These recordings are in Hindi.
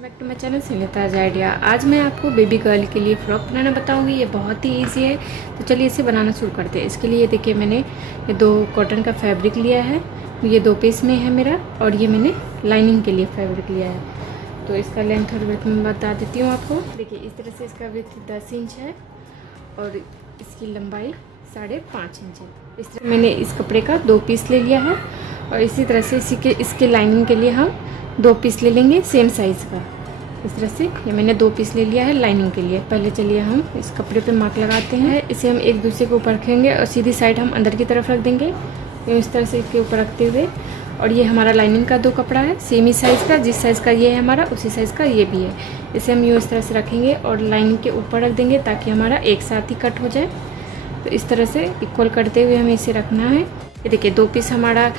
Welcome back to my channel Sunita's idea. आज मैं आपको बेबी गर्ल के लिए फ्रॉक बनाना बताऊंगी। ये बहुत ही इजी है, तो चलिए इसे बनाना शुरू करते हैं। इसके लिए देखिए मैंने ये 2 कॉटन का फैब्रिक लिया है, ये 2 पीस में है मेरा, और ये मैंने लाइनिंग के लिए फैब्रिक लिया है। तो इसका लेंथ और विड्थ मैं बता देती हूँ आपको। देखिए इस तरह से इसका विड्थ 10 इंच है और इसकी लंबाई 5.5 इंच है। इस तरह मैंने इस कपड़े का 2 पीस ले लिया है और इसी तरह से इसके लाइनिंग के लिए हम 2 पीस ले लेंगे सेम साइज़ का। इस तरह से ये मैंने 2 पीस ले लिया है लाइनिंग के लिए। पहले चलिए हम इस कपड़े पे मार्क लगाते हैं। इसे हम एक दूसरे के ऊपर रखेंगे और सीधी साइड हम अंदर की तरफ रख देंगे, इस तरह से इसके ऊपर रखते हुए। और ये हमारा लाइनिंग का 2 कपड़ा है सेम ही साइज़ का, जिस साइज़ का ये है हमारा उसी साइज़ का ये भी है। इसे हम यूँ इस तरह से रखेंगे और लाइनिंग के ऊपर रख देंगे ताकि हमारा एक साथ ही कट हो जाए। तो इस तरह से इक्वल करते हुए हमें इसे रखना है। ये देखिए 2 पीस हमारा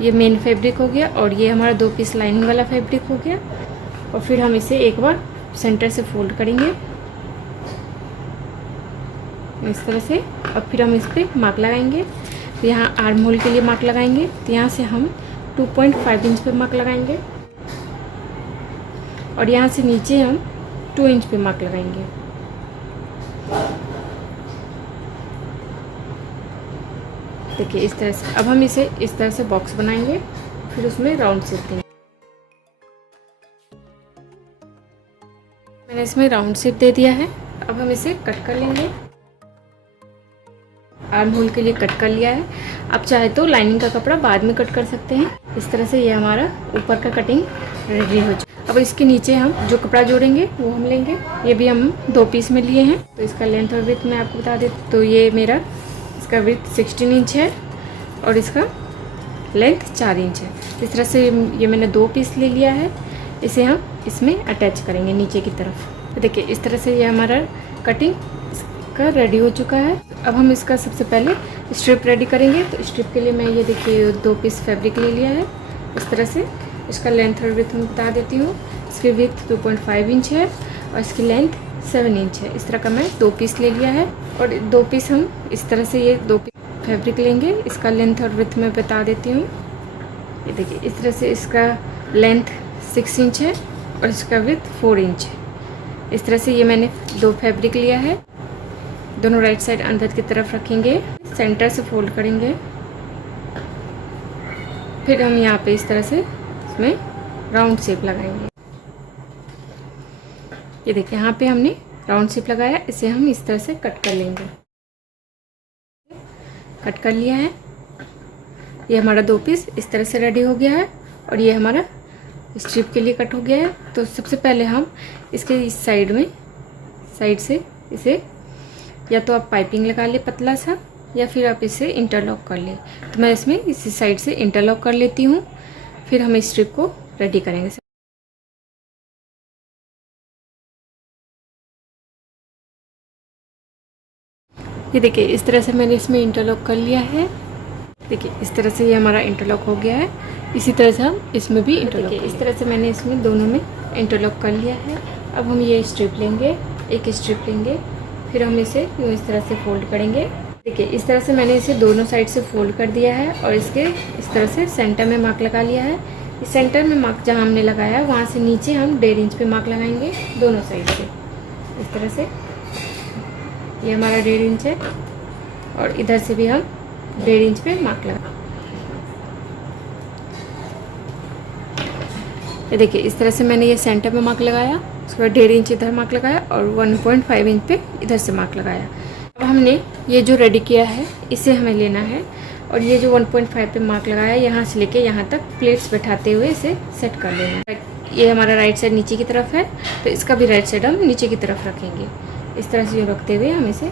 ये मेन फैब्रिक हो गया और ये हमारा 2 पीस लाइनिंग वाला फैब्रिक हो गया। और फिर हम इसे एक बार सेंटर से फोल्ड करेंगे इस तरह से, और फिर हम इस पर मार्क लगाएंगे। तो यहाँ आर्म होल के लिए मार्क लगाएंगे, तो यहाँ से हम 2.5 इंच पे मार्क लगाएंगे और यहाँ से नीचे हम 2 इंच पे मार्क लगाएंगे। देखिए इस तरह से। अब हम इसे इस तरह से बॉक्स बनाएंगे, फिर उसमें राउंड शेप देंगे। मैंने इसमें राउंड शेप दे दिया है। अब हम इसे कट कर लेंगे। आर्म होल के लिए कट कर लिया है। आप चाहे तो लाइनिंग का कपड़ा बाद में कट कर सकते हैं। इस तरह से ये हमारा ऊपर का कटिंग रेडी हो चुका। अब इसके नीचे हम जो कपड़ा जोड़ेंगे वो हम लेंगे। ये भी हम 2 पीस में लिए हैं। तो इसका लेंथ और विड्थ मैं आपको बता देती। तो ये मेरा इसका विड्थ 16 इंच है और इसका लेंथ 4 इंच है। इस तरह से ये मैंने 2 पीस ले लिया है। इसे हम इसमें अटैच करेंगे नीचे की तरफ। देखिए इस तरह से ये हमारा कटिंग का रेडी हो चुका है। अब हम इसका सबसे पहले स्ट्रिप रेडी करेंगे। तो स्ट्रिप के लिए मैं ये देखिए 2 पीस फैब्रिक ले लिया है इस तरह से। इसका लेंथ और विड्थ मैं बता देती हूँ। इसकी विड्थ 2.5 इंच है और इसकी लेंथ 7 इंच है। इस तरह का मैं 2 पीस ले लिया है और 2 पीस हम इस तरह से ये 2 पीस फैब्रिक लेंगे। इसका लेंथ और विड्थ मैं बता देती हूँ। ये देखिए इस तरह से इसका लेंथ 6 इंच है और इसका विड्थ 4 इंच है। इस तरह से ये मैंने 2 फैब्रिक लिया है। दोनों राइट साइड अंदर की तरफ रखेंगे, सेंटर से फोल्ड करेंगे। फिर हम यहाँ पे इस तरह से इसमें राउंड शेप लगाएंगे। ये देखिए यहाँ पे हमने राउंड शेप लगाया। इसे हम इस तरह से कट कर लेंगे। कट कर लिया है। ये हमारा 2 पीस इस तरह से रेडी हो गया है और ये हमारा स्ट्रिप के लिए कट हो गया है। तो सबसे पहले हम इसके इस साइड से इसे या तो आप पाइपिंग लगा ले पतला सा, या फिर आप इसे इंटरलॉक कर ले। तो मैं इसमें इसी साइड से इंटरलॉक कर लेती हूँ। फिर हम इस स्ट्रिप को रेडी करेंगे। ये देखिए इस तरह से मैंने इसमें इंटरलॉक कर लिया है। देखिए इस तरह से ये हमारा इंटरलॉक हो गया है। इसी तरह से हम इसमें भी इंटरलॉक, इस तरह से मैंने इसमें दोनों में इंटरलॉक कर लिया है। अब हम ये स्ट्रिप लेंगे, एक स्ट्रिप लेंगे, फिर हम इसे यूँ इस तरह से फोल्ड करेंगे। देखिए इस तरह से मैंने इसे दोनों साइड से फोल्ड कर दिया है और इसके इस तरह से सेंटर में मार्क लगा लिया है। इस सेंटर में मार्क जहाँ हमने लगाया वहाँ से नीचे हम 1.5 इंच पे मार्क लगाएंगे दोनों साइड से। इस तरह से ये हमारा 1.5 इंच है और इधर से भी हम 1.5 इंच पे मार्क लगा। ये देखिए इस तरह से मैंने ये सेंटर में मार्क लगाया, उसके बाद 1.5 इंच इधर मार्क लगाया और 1.5 इंच पे इधर से मार्क लगाया। अब हमने ये जो रेडी किया है इसे हमें लेना है और ये जो 1.5 पे मार्क लगाया यहाँ से लेके यहाँ तक प्लेट्स बैठाते हुए इसे सेट कर लेना है। ये हमारा राइट साइड नीचे की तरफ है, तो इसका भी राइट साइड हम नीचे की तरफ रखेंगे। इस तरह से रखते हुए हम इसे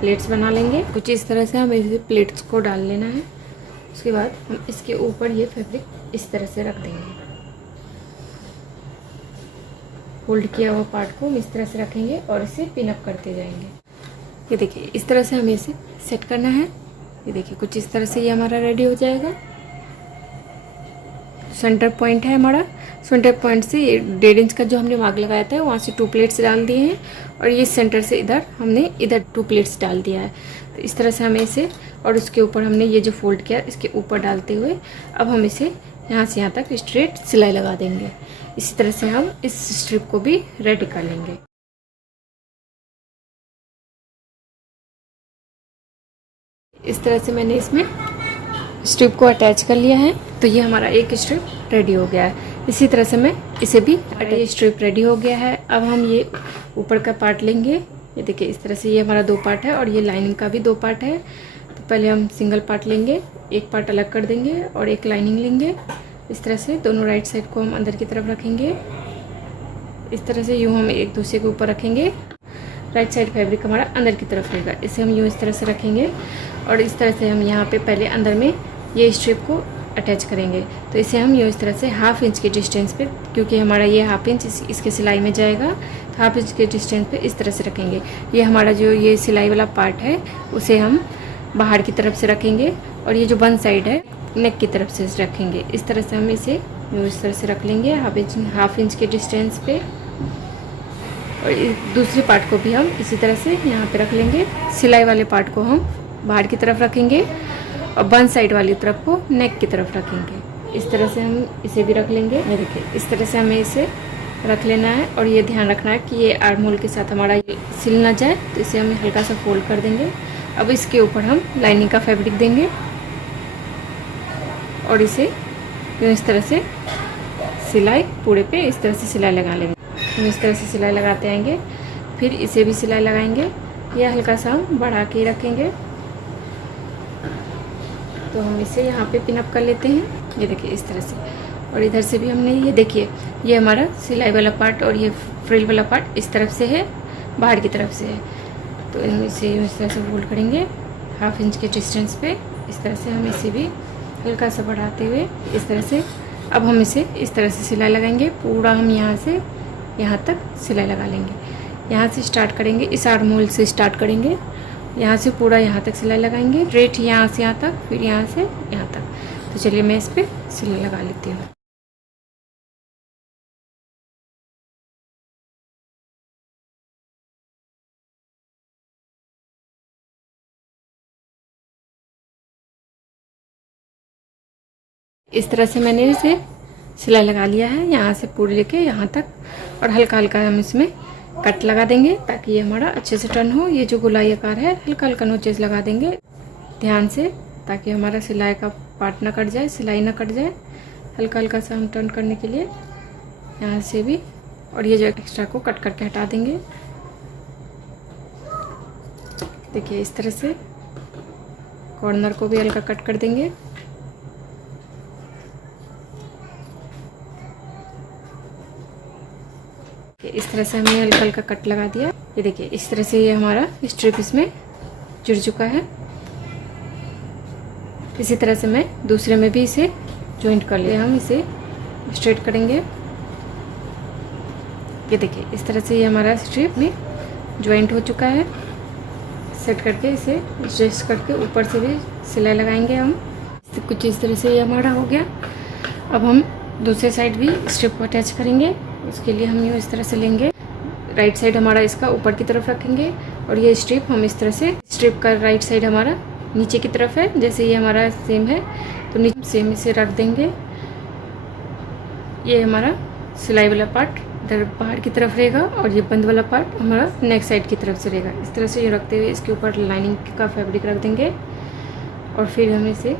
प्लेट्स बना लेंगे। कुछ इस तरह से हमें इसे प्लेट्स को डाल लेना है। उसके बाद हम इसके ऊपर ये फैब्रिक इस तरह से रख देंगे। फोल्ड किया हुआ पार्ट को हम इस तरह से रखेंगे और इसे पिन अप करते जाएंगे। ये देखिए इस तरह से हमें इसे सेट करना है। ये देखिए कुछ इस तरह से ये हमारा रेडी हो जाएगा। सेंटर पॉइंट है हमारा, सेंटर पॉइंट से ये 1.5 इंच का जो हमने मार्क लगाया था वहाँ से 2 प्लेट्स डाल दिए हैं और ये सेंटर से इधर हमने इधर 2 प्लेट्स डाल दिया है। तो इस तरह से हमें इसे, और उसके ऊपर हमने ये जो फोल्ड किया इसके ऊपर डालते हुए अब हम इसे यहाँ से यहाँ तक स्ट्रेट सिलाई लगा देंगे। इसी तरह से हम इस स्ट्रिप को भी रेडी कर लेंगे। इस तरह से मैंने इसमें स्ट्रिप को अटैच कर लिया है। तो ये हमारा एक स्ट्रिप रेडी हो गया है। इसी तरह से मैं इसे भी ये स्ट्रिप रेडी हो गया है। अब हम ये ऊपर का पार्ट लेंगे। ये देखिए इस तरह से ये हमारा 2 पार्ट है और ये लाइनिंग का भी 2 पार्ट है। तो पहले हम सिंगल पार्ट लेंगे, एक पार्ट अलग कर देंगे और एक लाइनिंग लेंगे। इस तरह से दोनों राइट साइड को हम अंदर की तरफ रखेंगे। इस तरह से यूँ हम एक दूसरे के ऊपर रखेंगे। राइट साइड फैब्रिक हमारा अंदर की तरफ रहेगा। इसे हम यूँ इस तरह से रखेंगे और इस तरह से हम यहाँ पे पहले अंदर में ये स्ट्रिप को अटैच करेंगे। तो इसे हम यूँ इस तरह से 1/2 इंच के डिस्टेंस पे, क्योंकि हमारा ये 1/2 इंच इसके सिलाई में जाएगा, तो 1/2 इंच के डिस्टेंस पे इस तरह से रखेंगे। ये हमारा जो ये सिलाई वाला पार्ट है उसे हम बाहर की तरफ से रखेंगे और ये जो वन साइड है नेक की तरफ से रखेंगे। इस तरह से हम इसे यूँ इस तरह से रख लेंगे 1/2 इंच के डिस्टेंस पे। और दूसरी पार्ट को भी हम इसी तरह से यहाँ पे रख लेंगे। सिलाई वाले पार्ट को हम बाहर की तरफ रखेंगे और वन साइड वाली तरफ को नेक की तरफ रखेंगे। इस तरह से हम इसे भी रख लेंगे। ये देखिए इस तरह से हमें इसे रख लेना है और ये ध्यान रखना है कि ये आर्म होल के साथ हमारा ये सिल ना जाए। तो इसे हम हल्का सा फोल्ड कर देंगे। अब इसके ऊपर हम लाइनिंग का फैब्रिक देंगे और इसे इस तरह से सिलाई पूरे पे इस तरह से सिलाई लगा लेंगे। हम इस तरह से सिलाई लगाते आएंगे, फिर इसे भी सिलाई लगाएंगे। यह हल्का सा हम बढ़ा के रखेंगे। तो हम इसे यहाँ पे पिन अप कर लेते हैं। ये देखिए इस तरह से। और इधर से भी हमने ये देखिए ये हमारा सिलाई वाला पार्ट और ये फ्रिल वाला पार्ट इस तरफ से है, बाहर की तरफ से है। तो हम इसे इस तरह से फोल्ड करेंगे 1/2 इंच के डिस्टेंस पे। इस तरह से हम इसे भी हल्का सा बढ़ाते हुए इस तरह से अब हम इसे इस तरह से सिलाई लगाएंगे। पूरा हम यहाँ से यहाँ तक सिलाई लगा लेंगे। यहाँ से स्टार्ट करेंगे, इस आर्म होल से स्टार्ट करेंगे, यहाँ से पूरा यहाँ तक सिलाई लगाएंगे। स्ट्रेट यहाँ से यहाँ तक, फिर यहाँ से यहाँ तक। तो चलिए मैं इस पर सिलाई लगा लेती हूँ। इस तरह से मैंने इसे सिलाई लगा लिया है यहाँ से पूरे लेके यहाँ तक। और हल्का हल्का हम इसमें कट लगा देंगे ताकि ये हमारा अच्छे से टर्न हो। ये जो गोलाई आकार है हल्का हल्का नोचेस लगा देंगे ध्यान से, ताकि हमारा सिलाई का पार्ट ना कट जाए, सिलाई ना कट जाए। हल्का हल्का सा हम टर्न करने के लिए यहाँ से भी, और ये जो एक्स्ट्रा को कट करके हटा देंगे। देखिए इस तरह से कॉर्नर को भी हल्का कट कर देंगे। इस तरह से हमने हल्का हल्का कट लगा दिया। ये देखिए इस तरह से ये हमारा स्ट्रिप इसमें जुड़ चुका है। इसी तरह से मैं दूसरे में भी इसे जॉइंट कर लिया। हम इसे स्ट्रेट करेंगे। ये देखिए इस तरह से ये हमारा स्ट्रिप में जॉइंट हो चुका है। सेट करके इसे एडजस्ट करके ऊपर से भी सिलाई लगाएंगे हम। कुछ इस तरह से ये हमारा हो गया। अब हम दूसरे साइड भी स्ट्रिप को अटैच करेंगे। उसके लिए हम यूँ इस तरह से लेंगे, राइट साइड हमारा इसका ऊपर की तरफ रखेंगे और ये स्ट्रिप हम इस तरह से, स्ट्रिप का राइट साइड हमारा नीचे की तरफ है, जैसे ये हमारा सेम है तो नीचे सेम इसे रख देंगे। ये हमारा सिलाई वाला पार्ट इधर बाहर की तरफ रहेगा और ये बंद वाला पार्ट हमारा नेक साइड की तरफ से रहेगा। इस तरह से ये रखते हुए इसके ऊपर लाइनिंग का फैब्रिक रख देंगे और फिर हम इसे,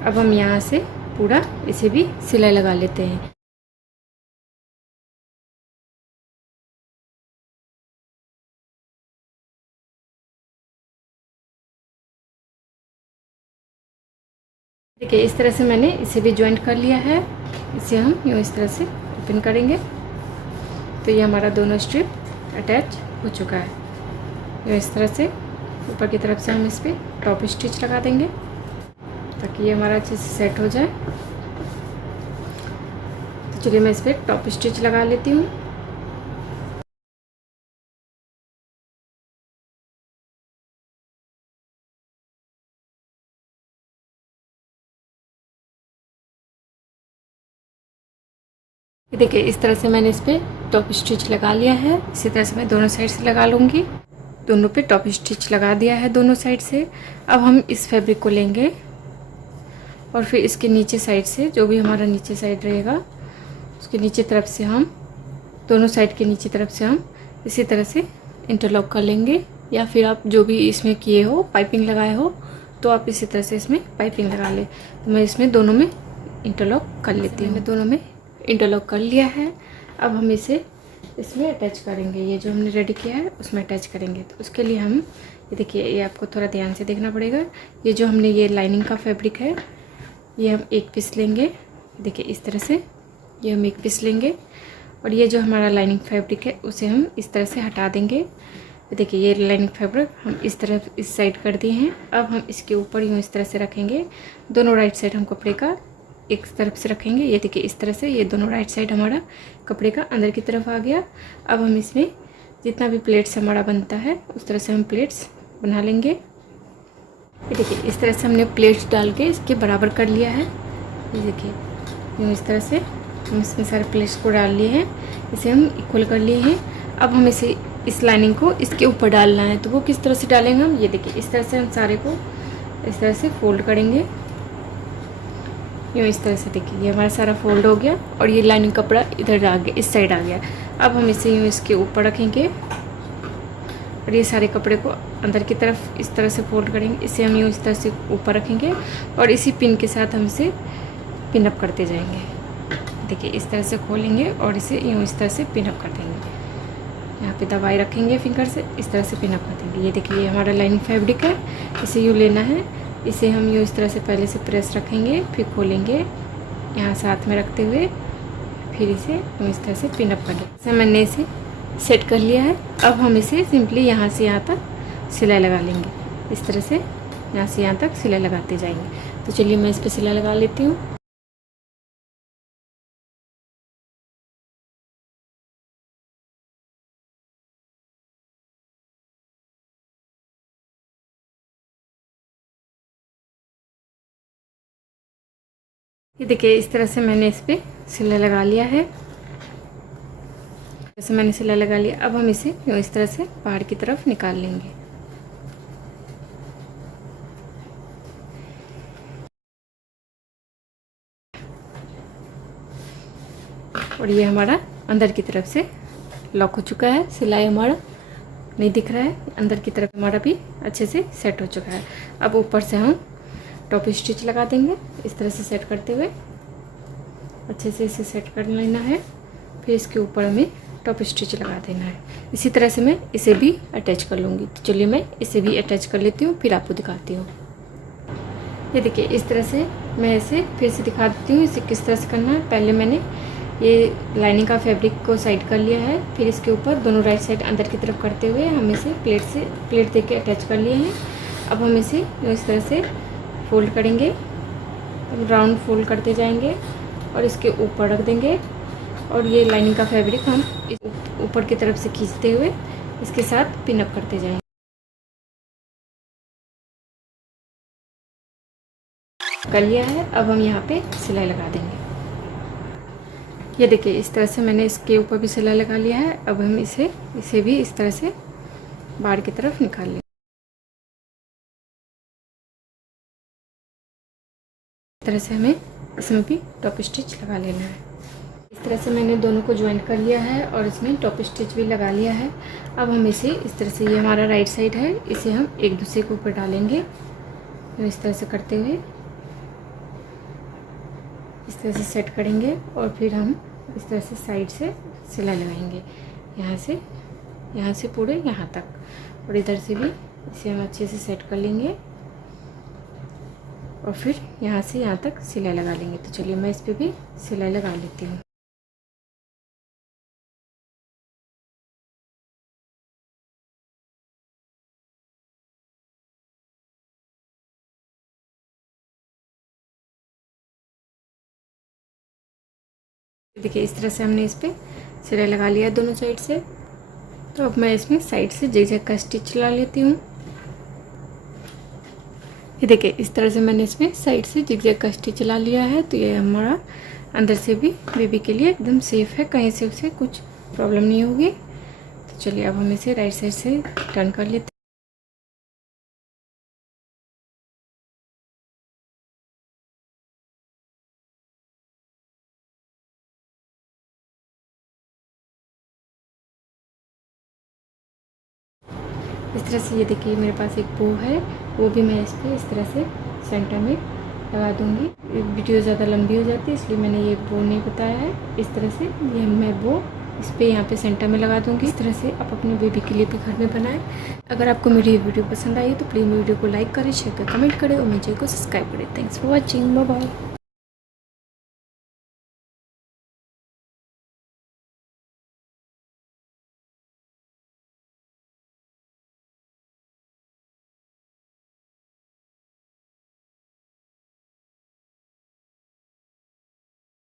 अब हम यहाँ से पूरा इसे भी सिलाई लगा लेते हैं। देखिए इस तरह से मैंने इसे भी जॉइंट कर लिया है। इसे हम यूँ इस तरह से ओपन करेंगे तो ये हमारा दोनों स्ट्रिप अटैच हो चुका है। यूँ इस तरह से ऊपर की तरफ से हम इस पर टॉप स्टिच लगा देंगे ताकि ये हमारा अच्छे से सेट हो जाए। तो चलिए मैं इस पर टॉप स्टिच लगा लेती हूँ। देखिए इस तरह से मैंने इस पर टॉप स्टिच लगा लिया है। इसी तरह से मैं दोनों साइड से लगा लूँगी। दोनों पे टॉप स्टिच लगा दिया है दोनों साइड से। अब हम इस फैब्रिक को लेंगे और फिर इसके नीचे साइड से, जो भी हमारा नीचे साइड रहेगा उसके नीचे तरफ से हम, दोनों साइड के नीचे तरफ से हम इसी तरह से इंटरलॉक कर लेंगे। या फिर आप जो भी इसमें किए हो, पाइपिंग लगाए हो, तो आप इसी तरह से इसमें पाइपिंग लगा लें। तो मैं इसमें दोनों में इंटरलॉक कर लेती हूँ। मैंने दोनों में इंटरलॉक कर लिया है। अब हम इसे इसमें अटैच करेंगे। ये जो हमने रेडी किया है उसमें अटैच करेंगे। तो उसके लिए हम, ये देखिए, ये आपको थोड़ा ध्यान से देखना पड़ेगा। ये जो हमने ये लाइनिंग का फैब्रिक है, ये हम एक पीस लेंगे। देखिए इस तरह से ये हम एक पीस लेंगे और ये जो हमारा लाइनिंग फैब्रिक है उसे हम इस तरह से हटा देंगे। देखिए ये लाइनिंग फैब्रिक हम इस तरफ इस साइड कर दिए हैं। अब हम इसके ऊपर यूँ इस तरह से रखेंगे। दोनों राइट साइड हम कपड़े का एक तरफ से रखेंगे। ये देखिए इस तरह से ये दोनों राइट साइड हमारा कपड़े का अंदर की तरफ आ गया। अब हम इसमें जितना भी प्लेट्स हमारा बनता है उस तरह से हम प्लेट्स बना लेंगे। ये देखिए इस तरह से हमने प्लेट्स डाल के इसके बराबर कर लिया है। ये देखिए यूँ इस तरह से हम इसमें सारे प्लेट्स को डाल लिए हैं, इसे हम इक्वल कर लिए हैं। अब हम इसे, इस लाइनिंग को इसके ऊपर डालना है। तो वो किस तरह से डालेंगे हम, ये देखिए इस तरह से हम सारे को इस तरह से फोल्ड करेंगे। यूँ इस तरह से देखिए ये हमारा सारा फोल्ड हो गया और ये लाइनिंग कपड़ा इधर आ गया, इस साइड आ गया। अब हम इसे यूँ इसके ऊपर रखेंगे और ये सारे कपड़े को अंदर की तरफ इस तरह से फोल्ड करेंगे। इसे हम यूँ इस तरह से ऊपर रखेंगे और इसी पिन के साथ हम इसे पिन अप करते जाएंगे। देखिए इस तरह से खोलेंगे और इसे यूँ इस तरह से पिन अप कर देंगे। यहाँ पे दबाई रखेंगे फिंगर से, इस तरह से पिन अप कर देंगे। ये देखिए ये हमारा लाइनिंग फैब्रिक है, इसे यूँ लेना है। इसे हम यूँ इस तरह से पहले से प्रेस रखेंगे, फिर खोलेंगे यहाँ साथ में रखते हुए, फिर इसे यूँ इस तरह से पिन अप कर देंगे। मैंने इसे सेट कर लिया है। अब हम इसे सिंपली यहाँ से यहाँ तक सिलाई लगा लेंगे। इस तरह से यहाँ से यहाँ तक सिलाई लगाते जाएंगे। तो चलिए मैं इस पर सिलाई लगा लेती हूँ। ये देखिए इस तरह से मैंने इस पर सिलाई लगा लिया है। जैसे मैंने सिलाई लगा लिया, अब हम इसे इस तरह से बाहर की तरफ निकाल लेंगे। और ये हमारा अंदर की तरफ से लॉक हो चुका है। सिलाई हमारा नहीं दिख रहा है, अंदर की तरफ हमारा भी अच्छे से सेट हो चुका है। अब ऊपर से हम टॉप स्टिच लगा देंगे। इस तरह से सेट करते हुए अच्छे से इसे सेट कर लेना है। फिर इसके ऊपर हमें टॉप स्टिच लगा देना है। इसी तरह से मैं इसे भी अटैच कर लूँगी। तो चलिए मैं इसे भी अटैच कर लेती हूँ, फिर आपको दिखाती हूँ। ये देखिए इस तरह से मैं इसे फिर से दिखा देती हूँ इसे किस तरह से करना है। पहले मैंने ये लाइनिंग का फैब्रिक को साइड कर लिया है, फिर इसके ऊपर दोनों राइट साइड अंदर की तरफ करते हुए हम इसे प्लेट दे के अटैच कर लिए हैं। अब हम इसे इस तरह से फोल्ड करेंगे, राउंड फोल्ड करते जाएंगे और इसके ऊपर रख देंगे। और ये लाइनिंग का फैब्रिक हम ऊपर की तरफ से खींचते हुए इसके साथ पिन अप करते जाएंगे। कर लिया है। अब हम यहाँ पे सिलाई लगा देंगे। ये देखिए इस तरह से मैंने इसके ऊपर भी सिलाई लगा लिया है। अब हम इसे भी इस तरह से बाहर की तरफ निकाल लेंगे। इस तरह से हमें इसमें भी टॉप स्टिच लगा लेना है। इस तरह से मैंने दोनों को ज्वाइन कर लिया है और इसमें टॉप स्टिच भी लगा लिया है। अब हम इसे इस तरह से, ये हमारा राइट साइड है, इसे हम एक दूसरे के ऊपर डालेंगे। तो इस तरह से करते हुए इस तरह से सेट करेंगे और फिर हम इस तरह से साइड से सिलाई लगाएंगे, यहाँ से पूरे यहाँ तक। और इधर से भी इसे हम अच्छे से सेट कर लेंगे और फिर यहाँ से यहाँ तक सिलाई लगा लेंगे। तो चलिए मैं इस पर भी सिलाई लगा लेती हूँ। देखिए इस तरह से हमने इस पर सिलाई लगा लिया है दोनों साइड से। तो अब मैं इसमें साइड से जिगजैग का स्टिच लगा लेती हूँ। ये देखिए इस तरह से मैंने इसमें साइड से जिगजैग का स्टिच चला लिया है। तो ये हमारा अंदर से भी बेबी के लिए एकदम सेफ है, कहीं से उसे कुछ प्रॉब्लम नहीं होगी। तो चलिए अब हम इसे राइट साइड से टर्न कर लेते हैं। इस तरह से ये देखिए मेरे पास एक बो है, वो भी मैं इस पर इस तरह से सेंटर में लगा दूँगी। वीडियो ज़्यादा लंबी हो जाती है इसलिए मैंने ये बो नहीं बताया है। इस तरह से ये मैं बो इस पर यहाँ पे सेंटर में लगा दूँगी। इस तरह से आप अपने बेबी के लिए भी घर में बनाएं। अगर आपको मेरी ये वीडियो पसंद आई तो प्लीज़ वीडियो को लाइक करें, शेयर करें, कमेंट करें और मुझे को सब्सक्राइब करें। Thanks for watching, bye bye.